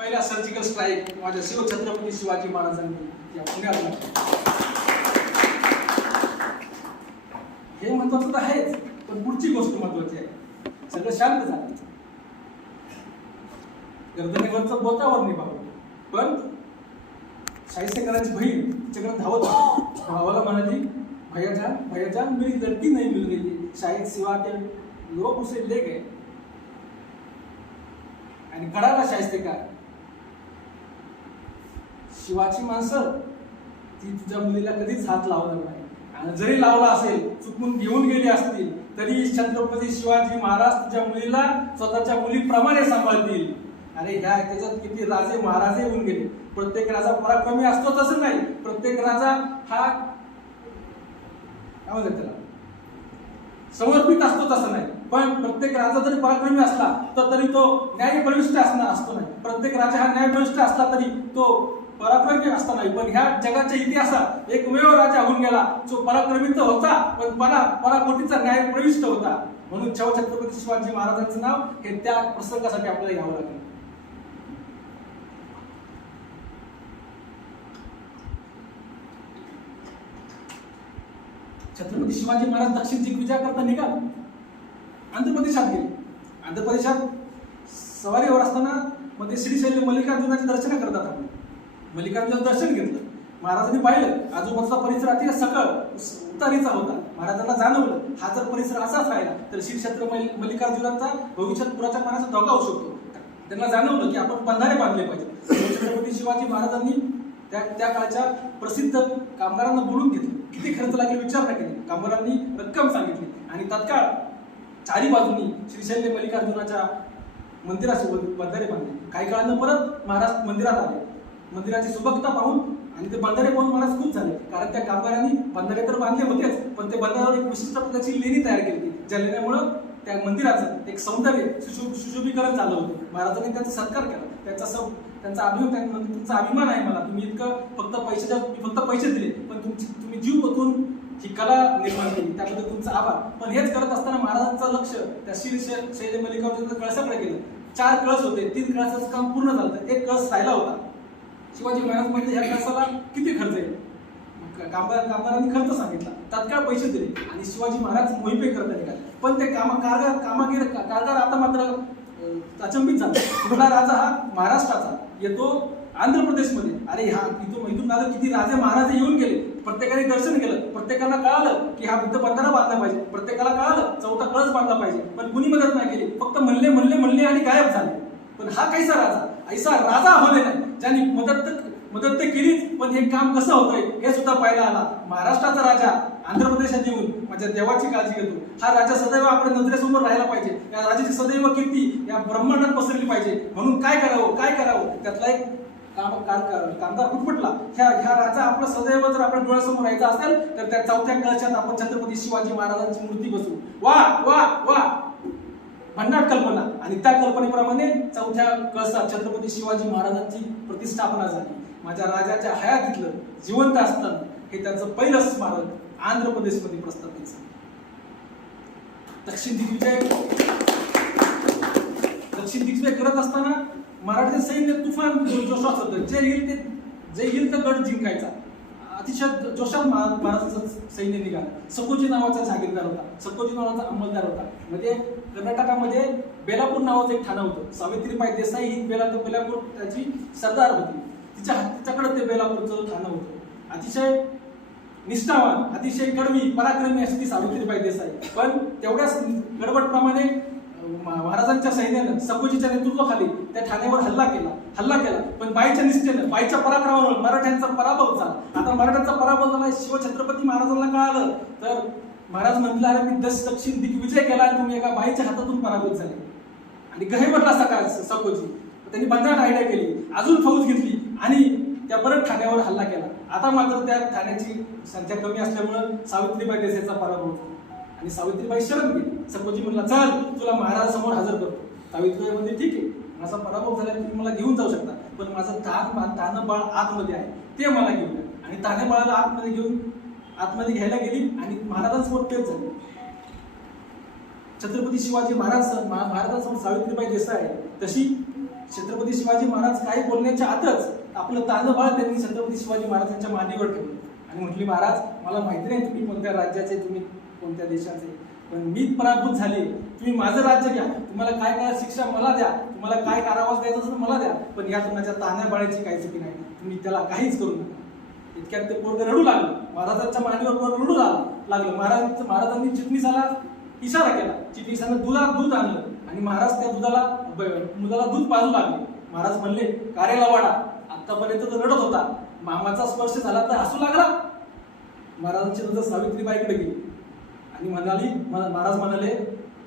पहिला surgical strike माझ्या शिवछत्रपती शिवाजी महाराजांनी या पुण्यातला. हे महत्वाचं तर आहेच, पण पुढची गोष्ट महत्वाची आहे. सगळं शांत झालं, गर्दनीवरचं बोटावर निभावलं, पण शाहिस्तेखानाची बहीण तिच्याकडे धावत भावाला म्हणाली, भैयाजान मेरी लड़की नहीं मिल रही है, शायद सिवा के लोग उसे ले गए. आणि कळाला शाहिस्तेखान, शिवाची माणसं ती तुझ्या मुलीला कधीच हात लावणार नाही, आणि जरी लावला असेल, चुकून घेऊन गेली असतील तरी छत्रपती शिवाजी महाराज तुझ्या मुलीला स्वतःच्या मुलीप्रमाणे सांभाळतील. अरे ह्या त्याच्यात किती राजे महाराजे होऊन गेले. प्रत्येक राजा पराक्रमी असतो तसं नाही, प्रत्येक राजा हा काय म्हणतात त्याला समर्पित असतो तसं नाही. पण प्रत्येक राजा जरी पराक्रमी असला तर तरी तो न्यायप्रविष्ट असतो नाही. प्रत्येक राजा हा न्यायप्रविष्ट असला तरी तो पराक्रमी असता नाही. पण ह्या जगाच्या इतिहासात एकमेव राजा होऊन गेला जो पराक्रमी तर होता, पण पराकोटीचा न्यायप्रविष्ट होता. म्हणून छत्रपती शिवाजी महाराजांचं नाव हे त्या प्रसंगासाठी आपल्याला घ्यावं लागेल. छत्रपती शिवाजी महाराज दक्षिण दिग्विजय करता निघाल आंध्र प्रदेशात गेले. आंध्र प्रदेशात सवारीवर असताना मध्ये श्रीशैल्य मल्लिकार्जुनाचे दर्शन करतात. आपण मल्लिकार्जुनाचं दर्शन घेतलं. महाराजांनी पाहिलं आजूबाजूचा परिसर अतिशय सकळ उतारीचा होता. महाराजांना जाणवलं हा जर परिसर असाच राहिला तर श्री क्षेत्र मल्लिकार्जुनाचा भविष्यात पुराच्या पाण्याचा धोका होऊ शकतो. त्यांना जाणवलं की आपण बंधारे बांधले पाहिजे. छत्रपती शिवाजी महाराजांनी त्या काळच्या प्रसिद्ध कामगारांना बोलून घेतलं. किती खर्च लागेल विचारणा केली. कामगारांनी रक्कम सांगितली आणि तत्काळ चारी बाजूनी श्रीशैल्य मल्लिकार्जुनाच्या मंदिरासोबत बंधारे बांधले. काही काळानं परत महाराज मंदिरात आले. मंदिराची सुबकता पाहून आणि ते बंधारे पाहून महाराज खूप झाले, कारण त्या कामगारांनी बंधारे तर बांधले होतेच, पण ते बंधारावर एक विशिष्ट प्रकारची लेणी तयार केली. ज्या लेण्यामुळं त्या मंदिराचं एक सौंदर्य सुशोभीकरण झालं होतं. महाराजांनी त्यांचा सत्कार केला. त्यांचा अभिमान आहे मला, तुम्ही इतकं फक्त पैसे दिले, पण तुम्ही जीव ओतून ही कला निर्माण केली, त्याबद्दल तुमचा आभार. पण हेच करत असताना महाराजांचं लक्ष त्या श्रीशैल्य मल्लिकार्जुनाच्या कळसाकडे गेलं. 4 कळस होते, 3 कळसाचं काम पूर्ण झालं, 1 कळस राहिला होता. शिवाजी महाराज म्हणजे ह्या कळसाला किती खर्च आहे. कामगारांनी खर्च सांगितला, तात्काळ पैसे दिले आणि शिवाजी महाराज मोहिमे करता निघाले. पण ते कारगार आता मात्र अचंबित झाला. कुठला राजा हा महाराष्ट्राचा येतो आंध्र प्रदेशमध्ये. अरे इथून आलं किती राजे महाराजे येऊन गेले, प्रत्येकाने दर्शन केलं, प्रत्येकाला कळालं की हा बुद्ध बंधारा बांधला पाहिजे, प्रत्येकाला कळालं 4था कळस बांधला पाहिजे, पण कुणी मदत नाही केली. फक्त म्हणले आणि गायब झाले. पण हा कैसा राजा, ऐसा राजा होणे नाही ज्यांनी मदत तर केलीच, पण हे काम कसं होतंय हे सुद्धा पाहायला आला. महाराष्ट्राचा राजा आंध्र प्रदेशात येऊन माझ्या देवाची काळजी घेतो. हा राजा सदैव आपल्या नजरेसमोर राहायला पाहिजे. या राजाची सदैव कीर्ती या ब्रह्मांडात पसरली पाहिजे. म्हणून काय करावं त्यातला एक कामगार पुटपटला. ह्या राजा आपला सदैव जर आपल्या डोळ्यासमोर राहायचा असेल तर त्या 4थ्या कळशात आपण छत्रपती शिवाजी महाराजांची मूर्ती बसवू. वा वा वा, भन्नाट कल्पना. आणि त्या कल्पनेप्रमाणे 4थ्या कळसात छत्रपती शिवाजी महाराजांची प्रतिष्ठापना झाली. माझ्या राजाच्या हयातीतलं जिवंत असताना हे त्यांचं पहिलं स्मारक आंध्र प्रदेशमध्ये प्रस्थापित झालं. दक्षिण दिग्विजय करत असताना मराठी सैन्य तुफान जोशात होतं. जे येईल तर गड जिंकायचा. अतिशय जोशात महाराजांचं सैन्य निघालं. सकोजी नावाचा जागीरदार होता, सकोजी नावाचा अंमलदार होता. म्हणजे कर्नाटकामध्ये बेलापूर नावाचं एक ठाणं होतं. सावित्रीबाई देसाई ही बेलापूर त्याची सरदार होती. तिच्याकडे ते बेलापूरचं ठाणं होतं. अतिशय निष्ठावान, अतिशय कडवी, पराक्रमी अशी ती सावित्रीबाई देसाई. पण तेवढ्याच गडबडप्रमाणे महाराजांच्या सैन्यानं सकोजीच्या नेतृत्वाखाली त्या ठाण्यावर हल्ला केला. पण बाईच्या निष्ठेनं, बाईच्या पराक्रमावर मराठ्यांचा पराभव झाला. आता मराठ्यांचा पराभव झाला शिवछत्रपती महाराजांना कळालं तर महाराज म्हटलं, अरे मी दक्षिण दिग्विजय केला आणि तुम्ही एका बाईच्या हातातून पराभूत झाले. आणि गहेवरला सकोजी. त्यांनी बंधाट आयडिया केली, अजून फौज घेतली आणि त्या परत ठाण्यावर हल्ला केला. आता मात्र त्या ठाण्याची संख्या कमी असल्यामुळं सावित्रीबाई देसाईचा पराभव झाला आणि सावित्रीबाई शरण गेली. सकोजी म्हणला, चल तुला महाराजांसमोर हजर करतो. सावित्रीबाई म्हणते, ठीक आहे, माझा पराभव झाला, तुम्ही मला घेऊन जाऊ शकता, पण माझं तानबाळ आतमध्ये आहे, ते मला घेऊन या. आणि तानेबाळाला आतमध्ये घ्यायला गेली आणि महाराजांसमोर पेच झाली. छत्रपती शिवाजी महाराजांसमोर सावित्रीबाई देसाई तशी छत्रपती शिवाजी महाराज काही बोलण्याच्या आतच आपलं ताजं बाळ त्यांनी छत्रपती शिवाजी महाराजांच्या मांडीवर ठेवलं आणि म्हटली, महाराज मला माहिती नाही तुम्ही कोणत्या राज्याचे, तुम्ही कोणत्या देशाचे, पण मी पराभूत झाले, तुम्ही माझं राज्य घ्या, तुम्हाला काय काय शिक्षा मला द्या, तुम्हाला काय कारावास द्यायचं असेल मला द्या, पण या तुमच्या तान्या बाळाची काही चुकी नाही, तुम्ही त्याला काहीच करू नका. इतक्यात ते पोरगं रडू लागलं, महाराजांच्या मांडीवर रडू लागलं. महाराजांनी चिटणीसाला इशारा केला, चिटणीसानं दूध आणलं आणि महाराज त्या दुधाला दूध पाजू लागले. महाराज म्हणले, कार्याला वाडा, आतापर्यंत तर रडत होता, मामाचा स्पर्श झाला तर हसू लागला. महाराजांची नजर सावित्रीबाईकडे गेली आणि महाराज म्हणाले,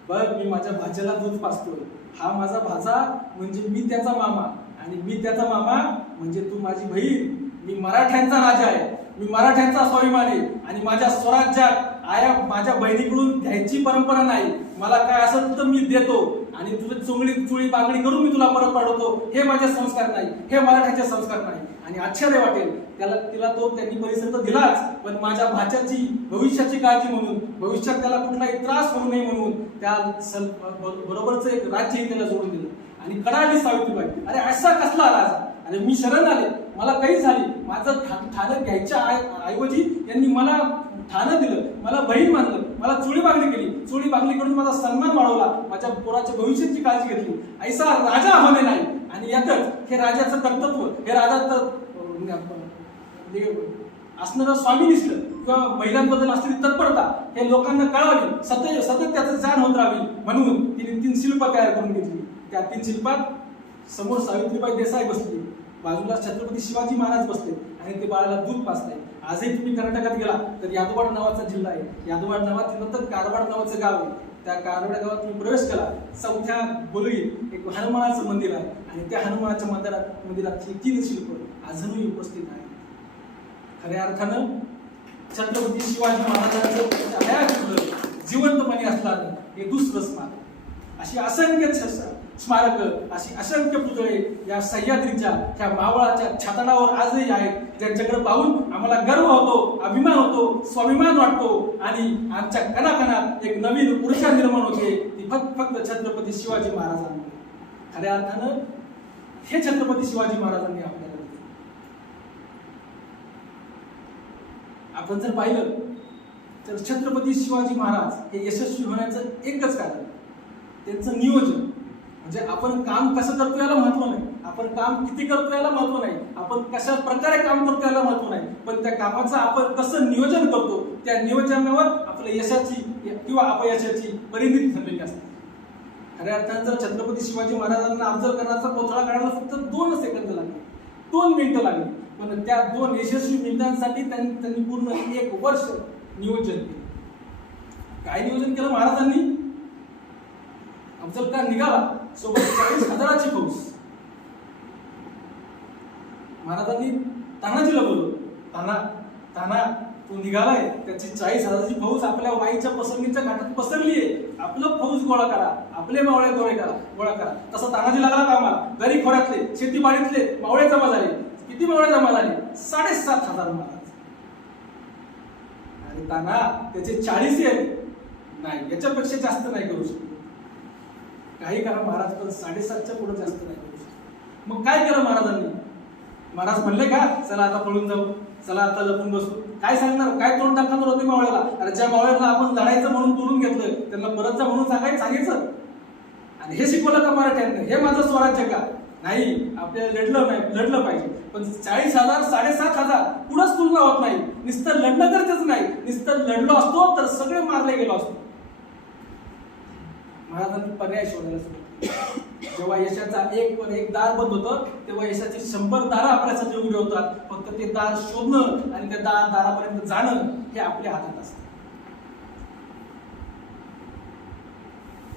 बघ मी माझ्या भाच्याला दूध पाजतोय, हा माझा भाचा म्हणजे मी त्याचा मामा आणि मी त्याचा मामा म्हणजे तू माझी बहीण. मी मराठ्यांचा राजा आहे, मी मराठ्यांचा स्वाभिमान आहे आणि माझ्या स्वराज्यात आया माझ्या बहिणीकडून घ्यायची परंपरा नाही. मला काय असेल तर मी देतो आणि तुझी चुळी बांगडी करून मी तुला परत पाठवतो. हे माझे संस्कार नाही, हे मराठ्याचे संस्कार नाही. आणि आश्चर्य वाटेल तिला त्यांनी परिसर तर दिलाच, पण माझ्या भाच्याची भविष्याची काळजी म्हणून, भविष्यात त्याला कुठलाही त्रास होऊ नये म्हणून त्या बरोबरच एक राज्यही त्याला जोडून दिलं. आणि कडाली सावित्रीबाई, अरे असा कसला राजा, अरे मी शरण आले, मला काही झाली, माझं ठाणं घ्यायच्या ऐवजी यांनी मला ठाणं दिलं, मला बहीण मानलं, मला चोळी बांगली केली, चोळी बांगली करून माझा सन्मान वाढवला, माझ्या पोराच्या भविष्याची काळजी घेतली. ऐसा राजा होणे नाही. आणि यातच हे राजाचं कर्तृत्व, हे राजाचं असणारं स्वामीनिष्ठ किंवा महिलांबद्दल असलेली तत्परता हे लोकांना कळावी, सतत त्याचं जाण होत राहावी म्हणून तिने 3 शिल्प तयार करून घेतली. त्या 3 शिल्पात समोर सावित्रीबाई देसाई बसली, बाजूला छत्रपती शिवाजी महाराज बसले आणि ते बाळाला दूध पाजताय. आजही तुम्ही कर्नाटकात गेला तर यादवाड नावाचा जिल्हा आहे, यादवाड नावात नंतर कारवाड नावाचं गाव आहे. त्या कारवाड गावात तुम्ही प्रवेश केला, 4थ्या बोलवीत एक हनुमानाचं मंदिर आहे आणि त्या हनुमानाच्या मंदिरात ही 3 शिल्प अजूनही उपस्थित आहे. खऱ्या अर्थानं छत्रपती शिवाजी महाराजांचं जिवंतपणे असणारं हे दुसरं स्मारक. अशी असंख्य स्मारक, अशी असंख्य पुतळे या सह्याद्रीच्या ह्या मावळाच्या छातडावर आजही आहेत, ज्यांच्याकडे पाहून आम्हाला गर्व होतो, अभिमान होतो, स्वाभिमान वाटतो आणि आमच्या कणाकणात एक नवीन ऊर्जा निर्माण होते, ती फक्त छत्रपती शिवाजी महाराजांमुळे. खऱ्या अर्थानं हे छत्रपती शिवाजी महाराजांनी आपल्याला दिले. आपण जर पाहिलं तर छत्रपती शिवाजी महाराज हे यशस्वी होण्याचं एकच कारण, त्यांचं नियोजन. म्हणजे आपण काम कसं करतो याला महत्व नाही, आपण काम किती करतो याला महत्व नाही, आपण कशा प्रकारे काम करतो याला महत्व नाही, पण त्या कामाचं आपण कसं नियोजन करतो त्या नियोजनावर आपल्या यशाची किंवा अपयशाची परिणिती ठरलेली असते. खऱ्या अर्थानं जर छत्रपती शिवाजी महाराजांना अफजल खानाचा कोथळा काढायला फक्त 2 सेकंद लागले, 2 मिनिटं लागली, पण त्या 2 यशस्वी मिनिटांसाठी त्यांनी पूर्ण 1 वर्ष नियोजन केलं. काय नियोजन केलं महाराजांनी? अफजल खान निघाला, सोबत 40,000ची फौज. महाराजांनी तानाजीला बोलवलं, ताना तू निघालाय, त्याची 40,000ची फौज आपल्या वाईच्या पसरणीच्या घाटात पसरली आहे, आपलं फौज गोळा करा, आपले मावळे गोळा करा. तसं तानाजी लागला कामाला. गरी खोऱ्यातले, शेतीबाडीतले मावळे जमा झाले. किती मावळे जमा झाले? 7,500 महाराज. आणि ताना त्याचे 40 आहेत, नाही याच्यापेक्षा जास्त नाही करू शकत. काही करा महाराज, पण 7.5च्या पुढे जास्त नाही करू शकत. मग काय केलं महाराजांनी? महाराज म्हणले का चला आता पळून जाऊ, चला आता लपून बसू. काय सांगणार, काय तोंड दाखवणार होते मावळ्याला? अरे ज्या मावळ्याला आपण लढायचं म्हणून तोडून घेतलं त्यांना परत जा म्हणून सांगायचं. आणि हे शिकवलं का मराठ्यांनी? हे माझं स्वराज्य का? नाही, आपल्याला लढलं पाहिजे. पण 40,000 7,500 पुढंच तुलना होत नाही. नुसतं लढणं गरजेचं नाही, नुसतं लढलो असतो तर सगळे मारले गेलो असतो. महाराजांनी पर्याय शोधायला सुरू केला. जेव्हा यशाचा एक दार बंद होतं तेव्हा यशाचे 100 दारं आपल्यासाठी उघडे होतात. फक्त ते दार शोधणं आणि त्या दारापर्यंत जाणं हे आपल्या हातात असतं.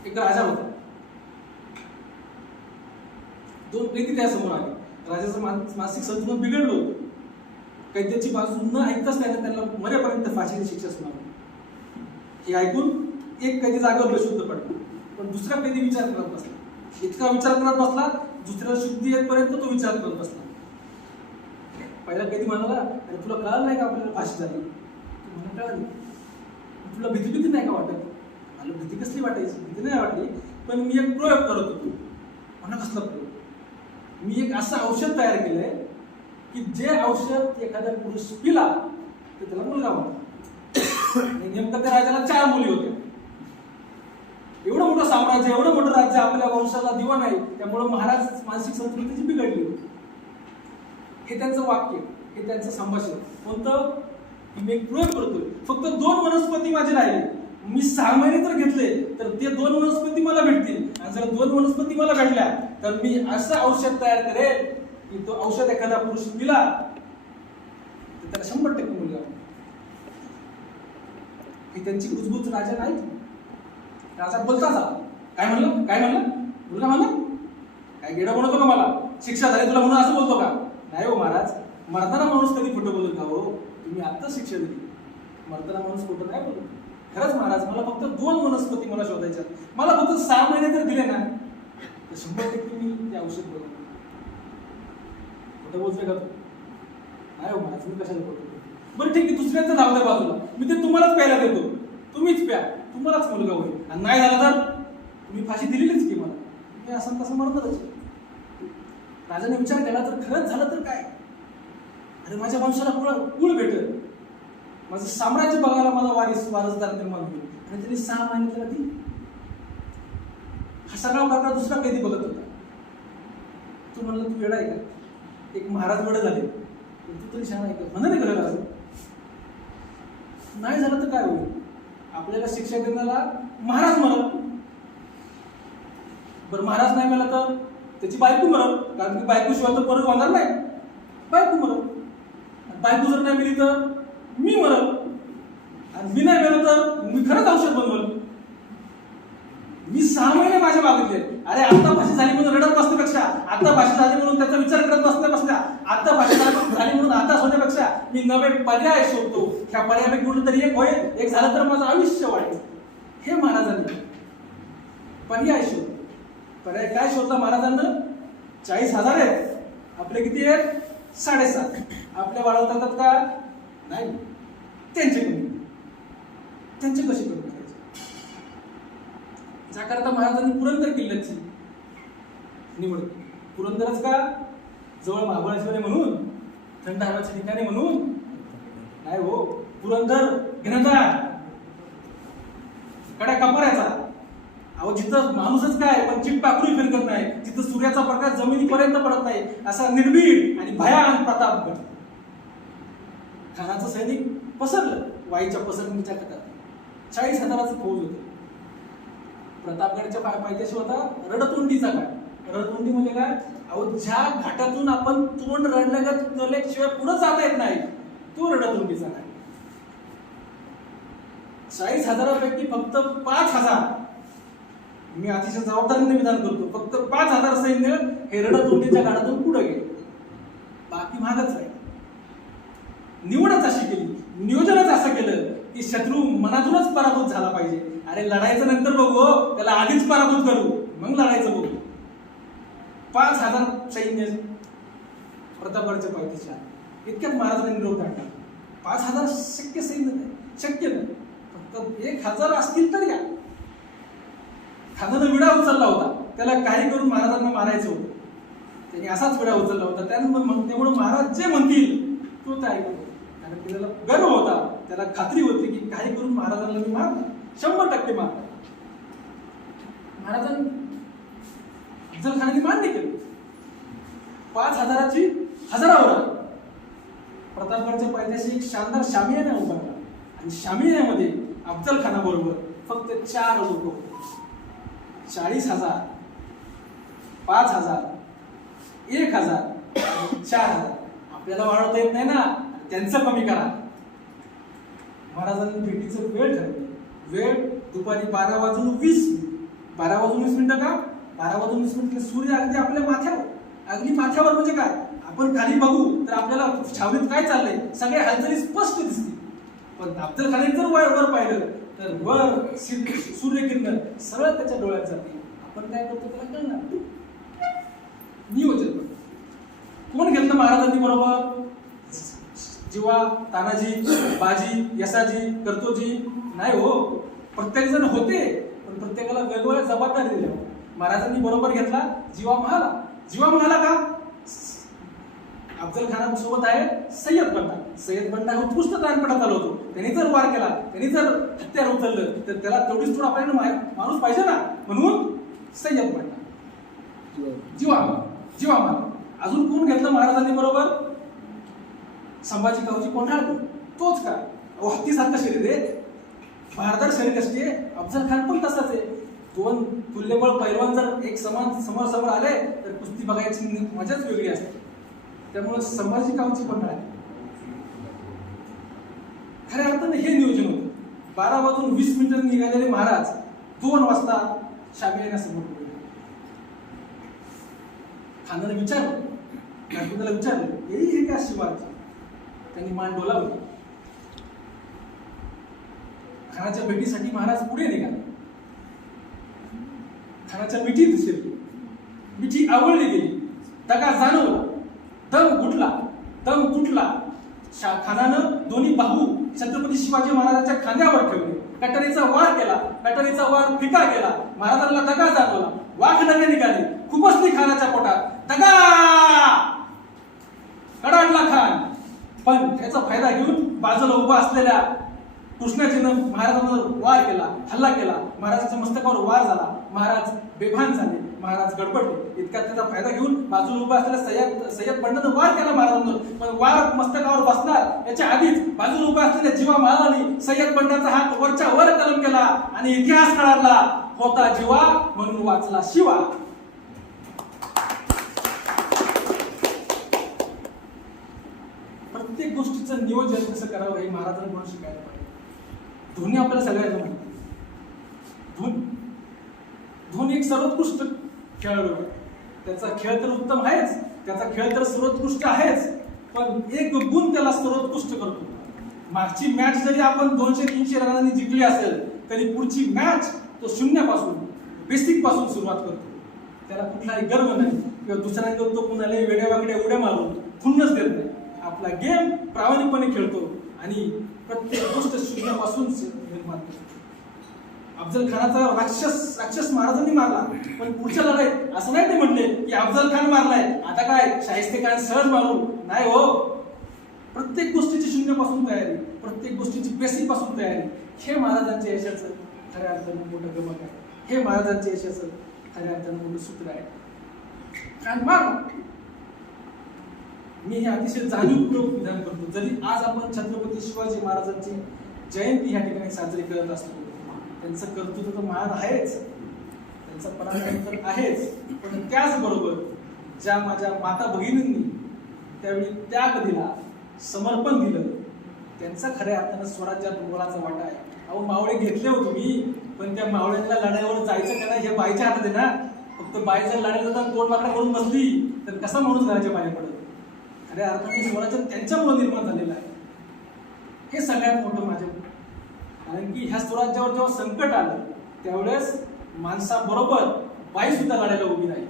एक राजा होता, 2 प्रीती त्यासमोर आले. राजाचं मानसिक संतुलन बिघडलं होतं. कैद्याची बाजू न ऐकताच त्यांना मरेपर्यंत फाशीची शिक्षा सुनावली. हे ऐकून एक कैदी जागेवर बेशुद्ध पडला, पण दुसरा कैदी विचार करत बसला. इतका विचार करत बसला, दुसऱ्याला शुद्धी येईपर्यंत तो विचार करत बसला. पहिला कैदी म्हणाला, अरे तुला कळलं नाही का आपल्याला फाशी झाली? मला कळाली. तुला भीती नाही का वाटत? मला भीती कसली वाटायची? भीती नाही वाटली, पण मी एक प्रयोग करत होतो. म्हणा कसला प्रयोग? मी एक असं औषध तयार केलंय की जे औषध एखादा पुरुष पिला तर त्याला मुलगा होता. नेमकं त्या राजाला 4 मुली होत्या. एवढं मोठं साम्राज्य, एवढं मोठं राज्य, आपल्या वंशाला दिवा नाही, त्यामुळे महाराज मानसिक संतुलन बिघडली होती. हे त्यांचं वाक्य, हे त्यांचं संभाषण. कोणतं की मी एक प्रयोग करतोय, फक्त 2 वनस्पती माझे राहिले, मी 6 महिने जर घेतले तर ते 2 वनस्पती मला भेटतील. आणि जर 2 वनस्पती मला भेटल्या तर मी असं औषध तयार करेल की तो औषध एखादा पुरुष पिला तर त्याला 100% मुलगा. ही त्यांची कुजबूज राजा नाही. राजा बोलता जा, काय म्हणलं, काय म्हणलं, मुलगा म्हणलं, काय गेडा म्हणतो का मला, शिक्षा झाली तुला म्हणून असं बोलतो का? नाही हो महाराज, मरताना माणूस कधी खोटं बोलत का हो? तुम्ही आत्ता शिक्षा दिली, मरताना माणूस खोटं नाही बोलत. खरंच महाराज, मला फक्त 2 वनस्पती मला शोधायच्या, मला फक्त 6 महिने जर दिले ना तर 100% मी ते औषध बोलतो. खोटं बोलतोय का तू? नाही हो महाराज, मी कशाला बोलतो? बरं ठीक आहे, दुसऱ्यांचं धावत्या बाजूला मी ते तुम्हालाच प्यायला देतो, तुम्हीच प्या, तुम्हालाच मुलगा होईल. आणि नाही झालं तर तुम्ही फाशी दिलेलीच की मला, मी असं तसं मरणारच. राजाने विचार केला, तर खरंच झालं तर काय? अरे माझ्या वंशाला कुळ भेटेल, माझं साम्राज्य बघायला मला वारसदार निर्माण होईल. आणि त्यांनी 6 महिने त्याला दिली. हा सगळा प्रकार दुसरा कधी बघत होता. तू म्हणलं तू वेडा आहे का? एक महाराज वेडा झाले, तू तरी छान आहे का? म्हणा नाही करायला असं. नाही झालं तर काय होईल? आपल्याला शिक्षा देण्याला महाराज मरल. बरं महाराज नाही मिळाला तर त्याची बायको मरल, कारण की बायको शिवाय तर परत होणार नाही. बायको मरल. बायको जर नाही मिळली तर मी मरल. आणि मी नाही मिळालो तर मी खरंच औषध बनवल. मी 6 महिने माझ्या मागितले. अरे आता भाषा झाली म्हणून रडत बसण्यापेक्षा, आता भाषा झाली म्हणून त्याचा विचार करत बसण्यापेक्षा, आता भाषा झाली म्हणून आता होण्यापेक्षा मी नवे पर्याय शोधतो. ह्या पर्यायापैकी कुठं तरी एक होईल, एक झालं तर माझं आयुष्य वाढेल. हे महाराजांनी पर्याय शोध. पर्याय काय शोधला महाराजांना? 40,000 आहेत, आपले किती आहेत? 7.5. आपल्या वाढवतात का? नाही. त्यांचे कमी. त्यांचे कसे कमी करायचे? त्याकरता महाराजांनी पुरंदर किल्ल्याची निवड. पुरंदरच का? जवळ महाबळेश्वर म्हणून, थंड हवेच्या ठिकाणी म्हणून नाही हो. पुरंदर घनदाट कडा कपाऱ्याचा. अहो जिथं माणूसच काय पण चिटपाखरू फिरकत नाही, जिथं सूर्याचा प्रकाश जमिनीपर्यंत पडत नाही, असा निर्भीड आणि भयान प्रतापगड. खानाचं सैनिक पसरलं वाईच्या पसरणीच्या कथात. 40,000चं फौज होतं. प्रतापगडच्या पायथ्याशी होता रडतोंडीचा घाट. रडतोंडी म्हणजे काय? अहो ज्या घाटातून आपण तोंड रडल्यागत करल्याशिवाय पुढे जाता येत नाही, तो रडतोंडीचा घाट. 40,000पैकी फक्त 5,000, मी अतिशय जबाबदारीने विधान करतो, फक्त 5,000 सैन्य हे रडतोंडीच्या घाटातून पुढे गेले. बाकी महागच आहे. निवडच अशी केली, नियोजनच असं केलं की शत्रू मनातूनच पराभूत झाला पाहिजे. अरे लढायचं नंतर बघू, त्याला आधीच पराभूत करू, मग लढायचं बघू. 5,000 सैन्य प्रतापगडच्या पायथ्याशी आले. इतक्यात महाराजांनी निरोप काढला. 5,000 शक्य सैन्य नाही, शक्य नाही. फक्त 1,000 असतील तर या. खानानं विडा उचलला होता, त्याला काही करून महाराजांना मारायचं होतं. त्यांनी असाच विडा उचलला होता. त्यामुळे महाराज जे म्हणतील तो ते ऐकतो. कारण त्याला गर्व होता, त्याला खात्री होती की काही करून महाराजांना मी मारणार, 100% मारणार. महाराजांनी अफजलखानाने मान्य केलं. 5,000ची 1000वर आली. प्रतापगडच्या पायथ्याशी एक शानदार शामियाना उभारला आणि शामियान्यामध्ये अफजलखानाबरोबर फक्त 4 लोक होते. 40,000, 5,000, 1,000, 4,000. आपल्याला वाढवता येत नाही ना, त्यांचं कमी करा. महाराजांनी भेटीचं वेळ ठरवलं. वेळ दुपारी 12:20. 12:20 का? 12:20 सूर्य अगदी आपल्या माथ्यावर, अगदी माथ्यावर. म्हणजे काय? आपण खाली बघू तर आपल्याला छावणीत काय चाललंय सगळे हालचाली स्पष्ट दिसतील. पण अफजलखानाने जर वर पाहिलं तर वर सूर्यकिरण सरळ त्याच्या डोळ्यात जाते. आपण काय करतो त्याला कळणार. नियोजन कोण घेतलं महाराजांनी बरोबर? जीवा, तानाजी, बाजी, यसाजी, कर्तोजी नाही हो. प्रत्येक जण होते, पण प्रत्येकाला वेगवेगळ्या जबाबदारी दिल्या. महाराजांनी बरोबर घेतला जीवा महाला, जीवा म्हणाला का? अफजल खानासोबत आहे सय्यद बंडा. सय्यद बंडा हा उत्कृष्ट तारणपटात आलो होतो. त्यांनी जर वार केला, त्यांनी जर हत्यार उचललं, तर त्याला तेवढीच थोडा आपल्याला माणूस पाहिजे ना, म्हणून सय्यद बंडा. जीवा मारा. अजून कोण घेतलं महाराजांनी बरोबर? संभाजी कावजी कोंढाळकर, तोच का? हत्तीसारखं शरीर आहे, भारदार शरीर असते. अफजल खान पण तसाच आहे. दोन तुल्यबळ पैलवान जर एक समान समोर आले तर कुस्ती बघायची मजाच वेगळी असते. त्यामुळे संभाजी कावजी कोंढाळकर खऱ्या अर्थाने हे नियोजन होतं. 12 वाजून 20 मिनिटं निघालेले महाराज 2 वाजता शामी येण्यासमोर गेले. खानाने विचारलं, त्याला विचारलं, येई हे का शिवाजी? त्यांनी मान डोलावली. खानाच्या भेटीसाठी महाराज पुढे निघाले. खानाच्या मिठी दिसली, मिठी आवळली गेली, दगा जाणवला, दम तुटला. खानानं दोन्ही बाहू छत्रपती शिवाजी महाराजांच्या खांद्यावर ठेवले. कटारीचा वार केला, कटारीचा वार फिका केला. महाराजांना दगा जाणवला, वाघ नगे निघाले, खुपसली खानाच्या पोटात. दगा कडाडला खान. पण त्याचा फायदा घेऊन बाजूला उभा असलेल्या कृष्णाजीनं महाराजांवर वार केला, हल्ला केला. महाराजांच्या मस्तकावर वार झाला. महाराज बेभान झाले, महाराज गडबडले. इतका त्याचा फायदा घेऊन बाजूला उभा असलेल्या सय्यद बंडानं वार केला महाराजांवर. पण वार मस्तकावर बसणार याच्या आधीच बाजूला उभा असलेल्या जीवा महाराजांनी सय्यद बंडाचा हात वरच्या वर कलम केला आणि इतिहास कळाला. होता जीवा म्हणून वाचला शिवा. प्रत्येक गोष्टीचं नियोजन कसं करावं हे महाराजांकडून शिकायला पाहिजे. धोनी आपल्याला सगळ्यांना माहिती. धोनी एक सर्वोत्कृष्ट खेळाडू आहे. त्याचा खेळ तर उत्तम आहेच, त्याचा खेळ तर सर्वोत्कृष्ट आहेच, पण एक गुण त्याला सर्वोत्कृष्ट करतो. मागची मॅच जरी आपण 200-300 रनांनी जिंकली असेल तरी पुढची मॅच तो शून्यापासून बेसिक पासून सुरुवात करतो. त्याला कुठलाही गर्व नाही किंवा दुसऱ्यांकडून तो कुणालाही वेड्यावाकड्या उड्या मारून खुन्नस देत नाही. आपला गेम प्रामाणिकपणे खेळतो आणि प्रत्येक गोष्ट शून्यापासून निर्माण करतो. अफजल खानाचा राक्षस महाराजांनी मारला, पण पुढच्या लढाईत असं नाही ते म्हणले की अफजल खान मारलाय आता काय शाहिस्ते खान सहज मारू. नाही हो, प्रत्येक गोष्टीची शून्यापासून तयारी, प्रत्येक गोष्टीची बेसिक पासून तयारी. हे महाराजांच्या यशाचं खऱ्या अर्थानं मोठं गमक आहे. हे महाराजांच्या यशाचं खऱ्या अर्थानं मोठं सूत्र आहे. खान मारला. मी हे अतिशय जाणीवपूर्वक विधान करतो. जरी आज आपण छत्रपती शिवाजी महाराजांची जयंती ह्या ठिकाणी साजरी करत असतो, त्यांचं कर्तृत्व तर महान आहेच, त्यांचा पराक्रम तर आहेच, पण त्याचबरोबर ज्या माझ्या माता भगिनींनी त्यावेळी त्याग दिला, समर्पण दिलं, त्यांचा खऱ्या अर्थानं स्वराज्यात मोलाचा वाटा आहे. अहो मावळे घेतले हो तुम्ही, पण त्या मावळ्यांना लढाईवर जायचं का नाही हे बाईच्या हातात आहे ना. फक्त बाई जर लढायला जाताना तोंड वाकडा करून बसली तर कसा माणूस घराच्या बाहेर पडत. खऱ्या अर्थाने स्वराज्य त्यांच्यामुळे निर्माण झालेलं आहे. हे सगळ्यात मोठं माझ्या, कारण की ह्या स्वराज्यावर जेव्हा संकट आलं त्यावेळेस माणसाबरोबर बाई सुद्धा लढायला उभी नाही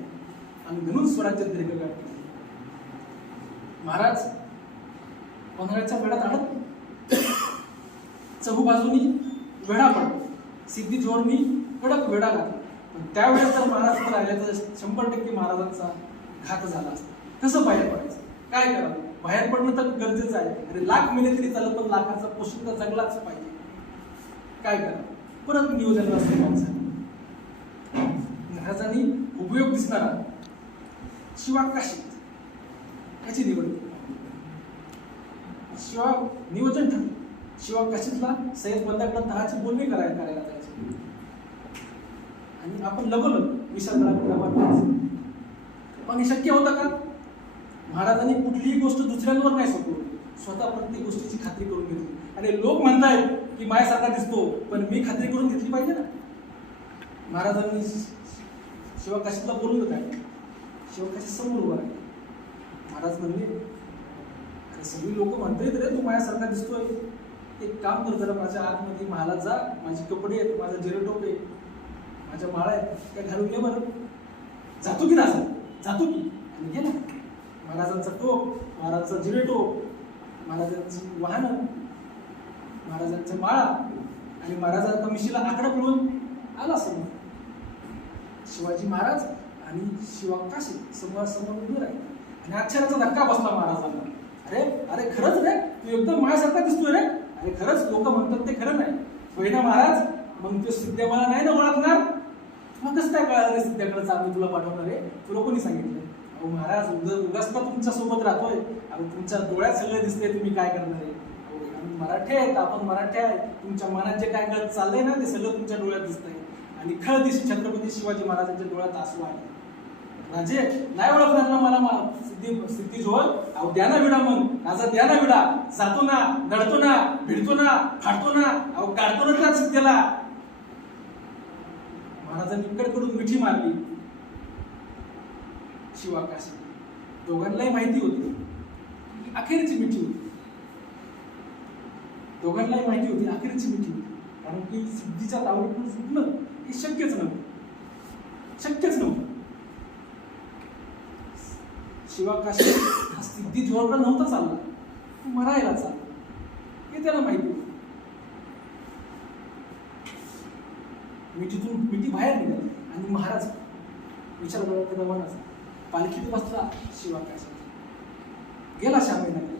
आणि म्हणून स्वराज्यात दीर्घकाळ केली. महाराज पन्हाळ्याच्या वेढात अडत, चहूबाजूनी वेढा पडतो, सिद्धी जोरनी कडक वेढा घातला. पण त्यावेळेस जर महाराज पण आले तर 100% महाराजांचा घात झाला असता. कसं बाहेर पडायचं, काय करावं? बाहेर पडणं तर गरजेचं आहे. अरे लाख मेले तरी चालत, पण लाखाचा पोषण तर जगलाच पाहिजे. काय करावं? परत नियोजनाला सुरुवात झाली. महाराजांनी उपयोग दिसणारा शिवा काशीत याची निवड केली. शिवा नियोजन ठरलं. शिवा काशीतला सय्यद बंदाकडे तहाची बोलणी करायला जायची आणि आपण लगोलग विशाळगडाकडे. पण हे शक्य होतं का? महाराजांनी कुठलीही गोष्ट दुसऱ्यांवर नाही सोपवली, स्वतः प्रत्येक गोष्टीची खात्री करून घेतली. आणि लोक म्हणतायत की माझ्यासारखा दिसतो, पण मी खात्री करून घेतली पाहिजे ना. महाराजांनी शिवा काशीतला बोललं काय? शिवा काशी समोर उभा आहे. महाराज म्हणले, अरे सगळी लोक म्हणतायत रे तू माझ्यासारखा दिसतोय, एक काम कर, जरा माझ्या आतमध्ये महालात जा, माझे कपडे आहेत, माझा जिरेटोप आहे, माझ्या माळा आहेत, त्या घालून ये बरं. जातो की ना? जातो की. आणि गेला. महाराजांचा टोप, महाराजांचा जिरेटोप, महाराजांची वाहनं, महाराजांच्या माळा आणि महाराजांच्या मिशीला आकडा पिळून आला समोर. शिवाजी महाराज आणि शिवा काशी समोर उभे राहिले आणि आश्चर्याचा धक्का बसला महाराजांना. अरे अरे खरंच रे, तू एकदम माझ्यासारखा दिसतोय रे. अरे खरंच लोक म्हणतात ते खरं नाही. होय ना महाराज, मग तो सिद्ध्या मला नाही ना ओळखणार. मग कसं काय कळालं रे सिद्ध्याकडे आम्ही तुला पाठवणार आहे? तुला कोणी सांगितलं? अहो महाराज, उगाच तर तुमच्या सोबत राहतोय. अहो तुमच्या डोळ्यात सगळं दिसतंय, तुम्ही काय करणार आहे? आम्ही मराठी आहेत, आपण मराठी आहे. तुमच्या मनात जे काय कळत चाललंय ना ते सगळं तुमच्या डोळ्यात दिसतंय. आणि खळ दिवशी छत्रपती शिवाजी महाराजांच्या डोळ्यात आसू आहे. राजे नाही ओळखणार ना मला सिद्धी जोहर? अहो द्या ना विडा, मग राजा द्या ना विडा. जातो ना, लढतो ना, भिडतो ना, फाडतो ना, अहो काढतो ना त्या सिद्धीला. महाराजांनी इकडकडून मिठी मारली. शिवा काशी दोघांनाही माहिती होती अखेरची मिठी होती. दोघांनाही माहिती होती अखेरची मिठी होती. कारण की सिद्धीच्या तावडीतून सुटणं हे शक्यच नव्हतं. शिवा काशी हा सिद्धी जोहरला नव्हता चालला, मरायला चालला हे त्याला माहिती होतं. मिठी बाहेर निघाली आणि महाराज विचार करत महाराज पालखीत बसला. शिवा काशी गेला शामेनगरी.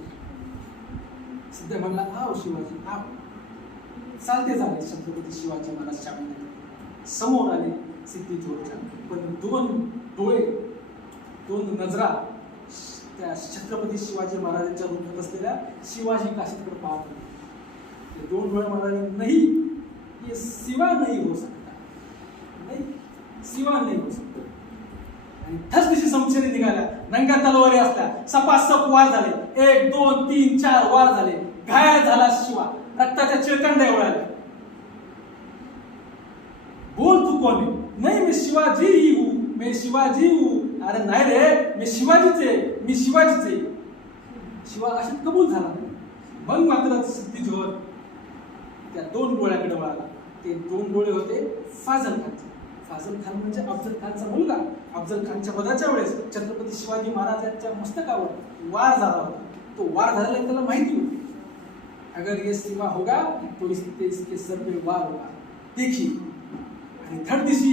सिद्ध म्हणला, आव शिवाजी आव. चालते झाले छत्रपती शिवाजी महाराज शामेनगरी. समोर आले सिद्धी जोहरच्या, पण दोन नजरा त्या छत्रपती शिवाजी महाराजांच्या रूपात असलेल्या शिवाजी काशीकडे पाहत होते. ते दोन डोळे म्हणाले, नाही ये सिवा नहीं हो सकता, नाही सिवा नहीं हो सकता. आणि ठस दिशी समशेरी निघाल्या, नंग्या तलवारी असल्या, सपासप वार झाले. 1 2 3 4 वार झाले. घायल झाला शिवा, रक्ताच्या चिळकांड्या उडाल्या. बोल तू कोण आहे? नाही मी शिवाजी ही हूं, मैं शिवाजी हूं. अरे नाही रे, मी शिवाजीच आहे. शिवा अशात कबूल झाला. मग मात्र सिद्धी जोहर त्या दोन डोळ्याकडे वळाला. ते दोन डोळे होते फाजल खानचे. फाजल खान म्हणजे अफजल खानचा मुलगा. अफजल खानच्या वधाच्या वेळेस छत्रपती शिवाजी महाराजांच्या मस्तकावर वार झाला होता. तो वार झालेला त्याला माहिती होती. अगर ये सिवा होगा तो इसके सर पे वार होगा, देखिए. आणि धड दिशी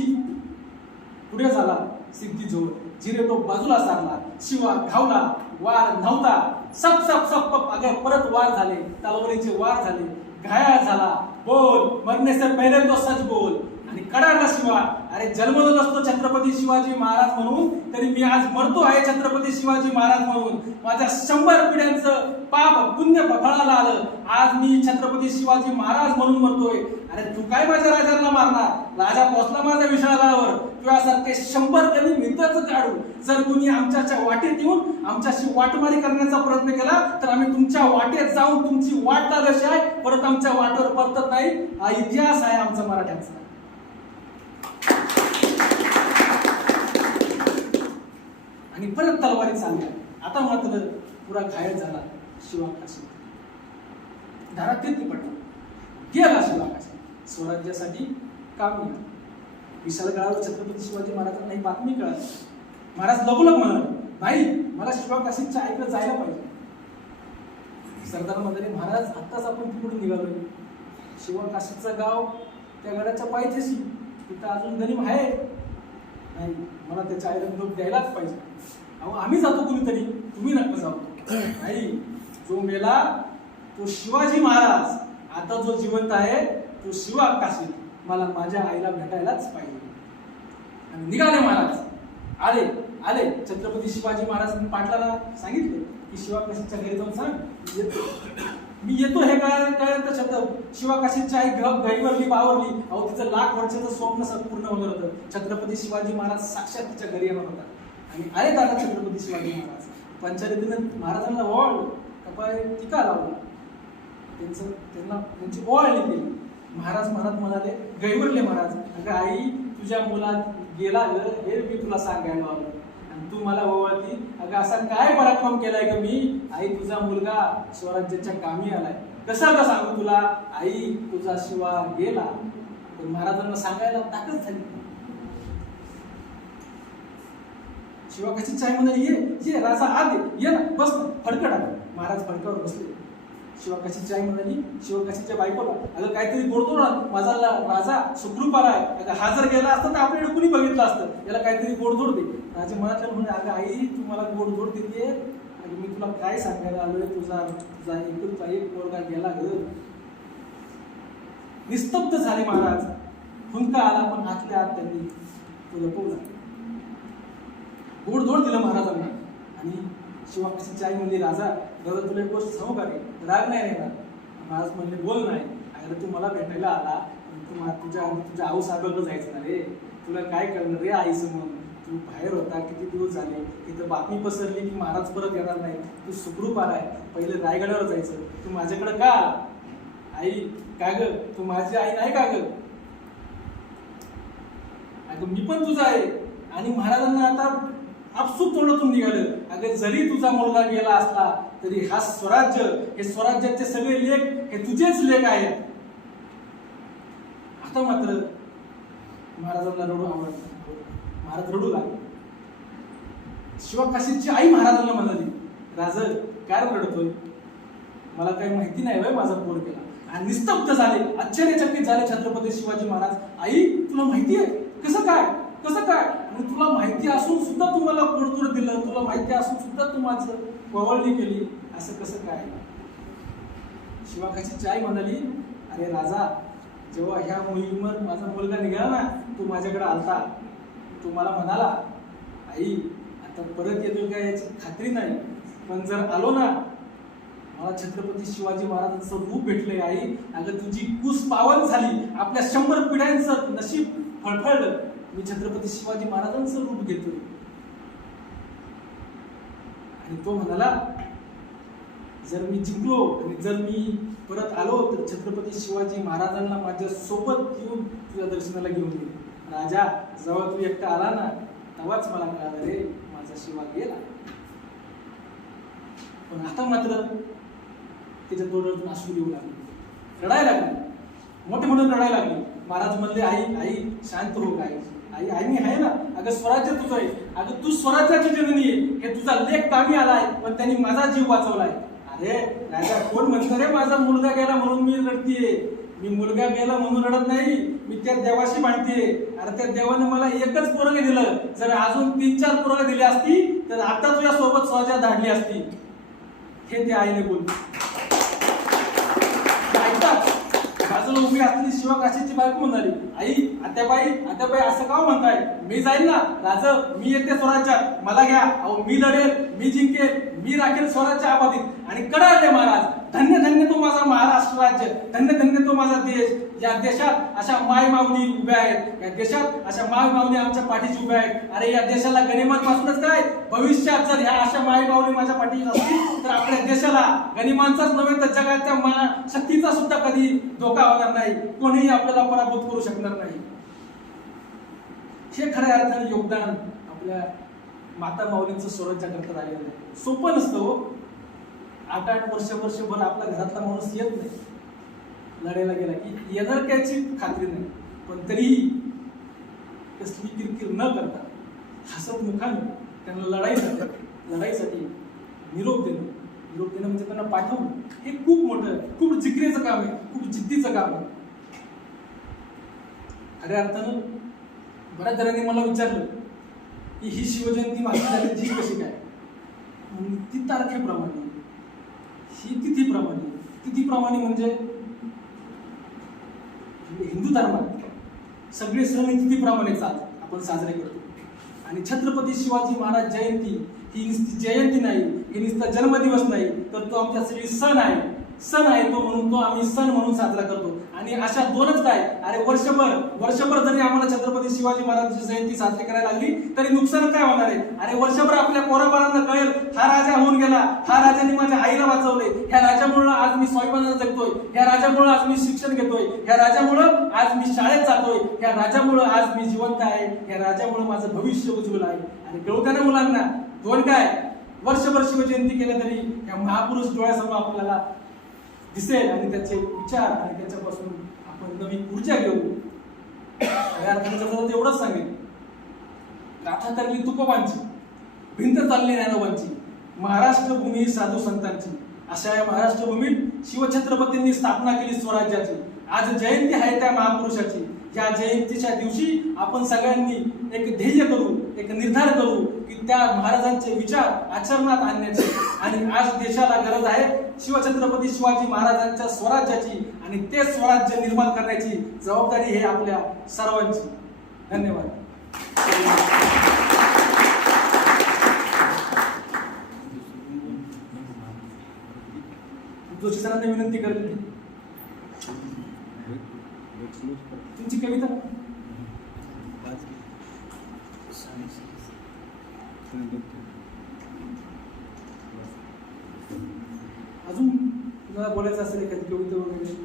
पुढे झाला सिद्धी जोहर. जिरे तो बाजूला सारला. शिवा धावला. वार नव्हता. सप अगं परत वार झाले. तलवारीचे वार झाले. घायल झाला. बोल, मरने से पहले तो सच बोल. आणि कडाला शिवा, अरे जन्मलो नसतो छत्रपती शिवाजी महाराज म्हणून, तरी मी आज मरतो आहे छत्रपती शिवाजी महाराज म्हणून. माझ्या 100 पिढ्यांचं पाप पुण्य फळाला आलं. आज मी छत्रपती शिवाजी महाराज म्हणून मरतोय. अरे तू काय माझ्या राजाला मारणार? राजा पोचला माझ्या विशाळगडावर. तुझ्यासारखे 100 कधी मित्रच काढू. जर कुणी आमच्या वाटेत येऊन आमच्याशी वाटमारी करण्याचा प्रयत्न केला तर आम्ही तुमच्या वाटेत जाऊन तुमची वाट लागायची आहे, परत आमच्या वाटेवर परतत नाही. हा इतिहास आहे आमचा मराठ्यांचा. आणि परत तलवारी चालल्या. आता मात्र पुरा घायल झाला शिवा काशी. धारा तीर्थी पडला. गेला शिवा काशी स्वराज्यासाठी कामी. विशाळगडावर छत्रपती शिवाजी महाराजांना ही बातमी कळाली. महाराज लगोलग म्हणाले, नाही मला शिवा काशीच्या ऐकलं जायला पाहिजे. सरदार म्हणाले, महाराज आत्ताच आपण तिकडून निघालोय. शिवा काशीचं गाव त्या गडाच्या पायथ्याशी, तिथं अजून गरीब आहे. नाही मला त्याच्या आईला निरोप द्यायलाच पाहिजे. अहो आम्ही जातो कुणीतरी, तुम्ही नका जाऊ. नाही, जो मेला तो शिवाजी महाराज, आता जो जिवंत आहे तो शिवा काशी. मला माझ्या आईला भेटायलाच पाहिजे. आणि निघाले महाराज. आले छत्रपती शिवाजी महाराजांनी पाटलाला सांगितले की शिवा काशीच्या घरी जाऊन सांग मी येतो. हे कळल्यानंतर शिवा काशीची आई गहिवरली बावरली. अहो तिचं लाख वर्षाचं स्वप्न पूर्ण होणार होतं. छत्रपती शिवाजी महाराज साक्षात तिच्या घरी येणार होता. आणि आले दादा छत्रपती शिवाजी महाराज. पंचायतीनं महाराजांना ओवाळलं, कपाय टीका लावला. त्यांची ओवाळणी केली. महाराज म्हणाले, गैवरले महाराज, अगं आई तुझ्या मुलात गेला हे मी तुला सांगायला आलो. आणि तू मला ओवाळती, अगं असा काय पराक्रम केलाय ग मी? आई तुझा मुलगा स्वराज्याच्या कामी आलाय. कसं का सांगू तुला? आई तुझा शिवा गेला. तर महाराजांना सांगायला ताकद झाली. शिवा कशी चाय म्हणाली, ये राजा आत ये ना, बस फडकड. महाराज फडकावर बसले. शिवकाशीची आई म्हणाली शिवकाशीच्या बायकोला, अगं काहीतरी गोडतोड माझा राजा सुखरूप आलाय, अगं हा जर गेला असता तर आपल्याकडे कुणी बघितलं असतं, याला काहीतरी गोडधोड दे. राजा मनातल्या म्हणजे अगं आई तू मला गोडधोड देते, अगं मी तुला काय सांगायला आलोय, तुझा तुझा एकुलता एक पोरगा गेला ग. निस्तब्ध झाले महाराज. हुंका आला पण आतल्या आत त्यांनी तो लपवला. गोडधोड दिलं महाराजांना. आणि शिवकाशीची आई म्हणली राजा तुला एक गोष्ट सांगू का रे, राग नाही येणार. महाराज म्हणले बोल नाही. अरे तू मला भेटायला आला, तुझ्या आऊ साहेबांना जायचं ना रे, तुला काय करणार रे आईचं म्हणून. तू बाहेर होता किती दिवस झाले, इथं बातमी पसरली की महाराज परत येणार नाही, तू सुखरूप आलाय, पहिले रायगडावर जायचं, तू माझ्याकडे का. आई काय ग, तू माझी आई नाही का ग. अगं मी पण तुझा आहे. आणि महाराजांना आता आपसूक तोंडातून निघालं, अगं जरी तुझा मुलगा गेला असला तरी हा स्वराज्य, हे स्वराज्याचे सगळे लेख हे तुझेच लेख आहेत. आता मात्र महाराजांना रडू आवडत, महाराज रडू लागले. शिवकाशीची आई महाराजांना म्हणाली राज काय रडतोय, मला काही माहिती नाही वय माझा पोर गेला. आणि निस्तब्ध झाले, आश्चर्यचकित झाले छत्रपती शिवाजी महाराज. आई तुला माहिती आहे, कसं काय कसं काय, आणि तुला माहिती असून सुद्धा तुम्हाला गोडधोड दिलं, तुला माहिती असून सुद्धा तू माझं पवळणी केली, असं कसं काय. शिवकाशीची आई म्हणाली अरे राजा, जेव्हा ह्या मोहिमेवर माझा मुलगा निघाला ना, तू माझ्याकडे आलता, तू मला म्हणाला आई आता परत येतो का याची खात्री नाही, पण जर आलो ना मला छत्रपती शिवाजी महाराजांचं रूप भेटलंय आई. अगं तुझी कूस पावन झाली, आपल्या 100 पिढ्यांचं नशीब फळफळलं, मी छत्रपती शिवाजी महाराजांचं रूप घेतोय. आणि तो म्हणाला जर मी जिंकलो आणि जर मी परत आलो तर छत्रपती शिवाजी महाराजांना माझ्या सोबत घेऊन तुझ्या दर्शनाला घेऊन येईल. राजा जेव्हा तू एकटा आला ना तेव्हाच मला कळालं रे माझा शिवा गेला. पण आता मात्र त्याच्या डोळ्यातून अश्रू येऊ लागले, रडायला लागले, मोठे म्हणून रडायला लागले. महाराज म्हणले आई आई शांत हो काय, आई आई मी आहे ना, अगं स्वराज्य तुझं आहे, अगं तू स्वराज्याची जननी आहे, हे तुझा लेख कामी आलाय पण त्यांनी माझा जीव वाचवलाय. अरे राजा कोण म्हणतो रे माझा मुलगा गेला म्हणून मी रडतीये, मी मुलगा गेला म्हणून रडत नाही, मी त्या देवाशी मांडतीये. अरे त्या देवाने मला एकच पोरगे दिलं, जर अजून 3-4 पोरगे दिली असती तर आता तुझ्या सोबत स्वराज्यात धाडली असती. हे त्या आईने बोलले. ऐकतात बाजूला उभी असलेली शिवकाशीची बायको म्हणाली आई आत्याबाई असं का म्हणताय, मी जाईल ना राज, मी येते स्वराज्यात, मला घ्या, अहो मी लढेल, मी जिंकेल, मी राखेल स्वराज्य आबादित. आणि कळाले महाराज धन्य धन्य तो माझा महाराष्ट्र राज्य, धन्य धन्य तो माझा देश. या देशात अशा माय माऊली उभ्या आहेत, या देशात अशा माय माऊली आमच्या पाठीशी उभ्या आहेत. अरे या देशाला गनिमांपासूनच काय, भविष्यात जर ह्या अशा माय माऊली माझ्या पाठीशी असतील तर आपल्या देशाला गनिमांचाच नव्हे तर जगाच्या शक्तीचा सुद्धा कधी धोका होणार नाही, कोणीही आपल्याला पराभूत करू शकणार नाही. हे खऱ्या अर्थाने योगदान आपल्या माता माऊलींचं स्वराज्याकरता राहिलेलं आहे. सोपं नसतं हो. 8-8 वर्षभर आपल्या घरातला माणूस येत नाही, लढायला गेला की येणार त्याची खात्री नाही, पण तरीही कसली किरकिर न करता हसत मुखाने त्यांना लढाईसाठी निरोप देणं म्हणजे त्यांना पाठवणं, हे खूप मोठं, खूप जिकरीचं काम आहे, खूप जिद्दीचं काम आहे. खऱ्या अर्थानं बऱ्याच जणांनी मला विचारलं की ही शिवजयंती मागे झाली जी कशी काय, ती तारखेप्रमाणे, ही तिथीप्रमाणे म्हणजे हिंदू धर्मात सगळे सण तिथीप्रमाणे आपण साजरे करतो. आणि छत्रपती शिवाजी महाराज जयंती ही नुसती जयंती नाही, ही नुसता जन्मदिवस नाही, तर तो आमच्यासाठी सण आहे तो, म्हणून तो आम्ही सण म्हणून साजरा करतो. आणि अशा दोनच काय, अरे वर्षभर जरी आम्हाला छत्रपती शिवाजी महाराजांची जयंती साजरी करायला लागली तरी नुकसान काय होणार आहे. अरे वर्षभर आपल्या पोराबाळांना कळेल हा राजा होऊन गेला, हा राजाने माझ्या आईला वाचवले, ह्या राजामुळे आज मी स्वाभिमानाने जगतोय, ह्या राजामुळे आज मी शिक्षण घेतोय, ह्या राजामुळे आज मी शाळेत जातोय, ह्या राजामुळे आज मी जिवंत आहे, ह्या राजामुळे माझं भविष्य उज्ज्वल आहे. आणि कळू द्या ना मुलांना, दोन काय वर्षभर शिवजयंती केल्या तरी या महापुरुष डोळ्यासमोर आपल्याला दिसेल आणि त्याचे विचार आणि त्याच्यापासून आपण नवी ऊर्जा घेऊ. एवढंच सांगेल, गाथा तरली तुकोबांची, भिंत चालली ज्ञानोबांची, महाराष्ट्र भूमी साधू संतांची, अशा या महाराष्ट्र भूमीत शिवछत्रपतींनी स्थापना केली स्वराज्याची. आज जयंती आहे त्या महापुरुषाची. या जयंतीच्या दिवशी आपण सगळ्यांनी एक ध्येय करू, एक निर्धार करू की त्या महाराजांचे विचार आचरणात आणण्याचे. आणि आज देशाला गरज आहे शिवछत्रपती शिवाजी महाराजांच्या स्वराज्याची, आणि ते स्वराज्य निर्माण करण्याची जबाबदारी हे आपल्या सर्वांची. धन्यवाद. जोशी सरांनी विनंती करते तुमची कविता. अजून तुम्हाला बोलायचं असेल एखादी कविता वगैरे.